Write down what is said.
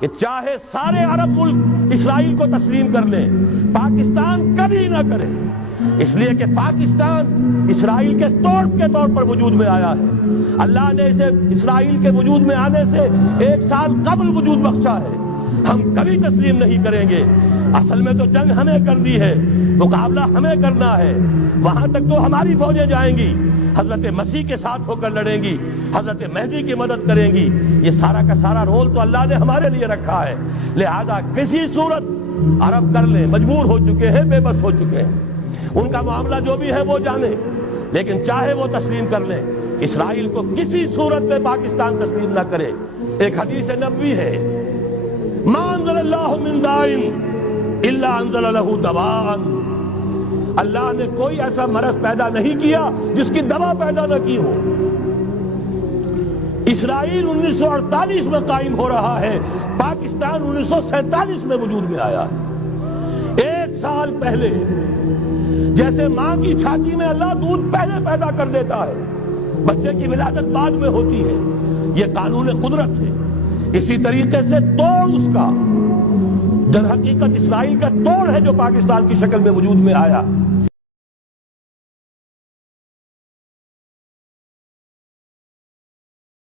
کہ چاہے سارے عرب ملک اسرائیل کو تسلیم کر لیں، پاکستان کبھی نہ کرے، اس لیے کہ پاکستان اسرائیل کے توڑ کے طور پر وجود میں آیا ہے۔ اللہ نے اسے اسرائیل کے وجود میں آنے سے 1 سال قبل وجود بخشا ہے۔ ہم کبھی تسلیم نہیں کریں گے۔ اصل میں تو جنگ ہمیں کرنی ہے، مقابلہ ہمیں کرنا ہے، وہاں تک تو ہماری فوجیں جائیں گی، حضرت مسیح کے ساتھ ہو کر لڑیں گی، حضرت مہدی کی مدد کریں گی۔ یہ سارا کا سارا رول تو اللہ نے ہمارے لیے رکھا ہے، لہذا کسی صورت عرب کر لیں، مجبور ہو چکے ہیں، بے بس ہو چکے ہیں، ان کا معاملہ جو بھی ہے وہ جانے، لیکن چاہے وہ تسلیم کر لیں، اسرائیل کو کسی صورت میں پاکستان تسلیم نہ کرے۔ ایک حدیث نبوی ہے، ما انزل اللہ من دائن الا انزل لہ دواء، اللہ نے کوئی ایسا مرض پیدا نہیں کیا جس کی دوا پیدا نہ کی ہو۔ اسرائیل 1948 میں قائم ہو رہا ہے، پاکستان 1947 میں وجود میں آیا ہے۔ 1 سال پہلے جیسے ماں کی چھاتی میں اللہ دودھ پہلے پیدا کر دیتا ہے، بچے کی ولادت بعد میں ہوتی ہے، یہ قانون قدرت ہے۔ اسی طریقے سے توڑ اس کا در حقیقت اسرائیل کا توڑ ہے جو پاکستان کی شکل میں وجود میں آیا۔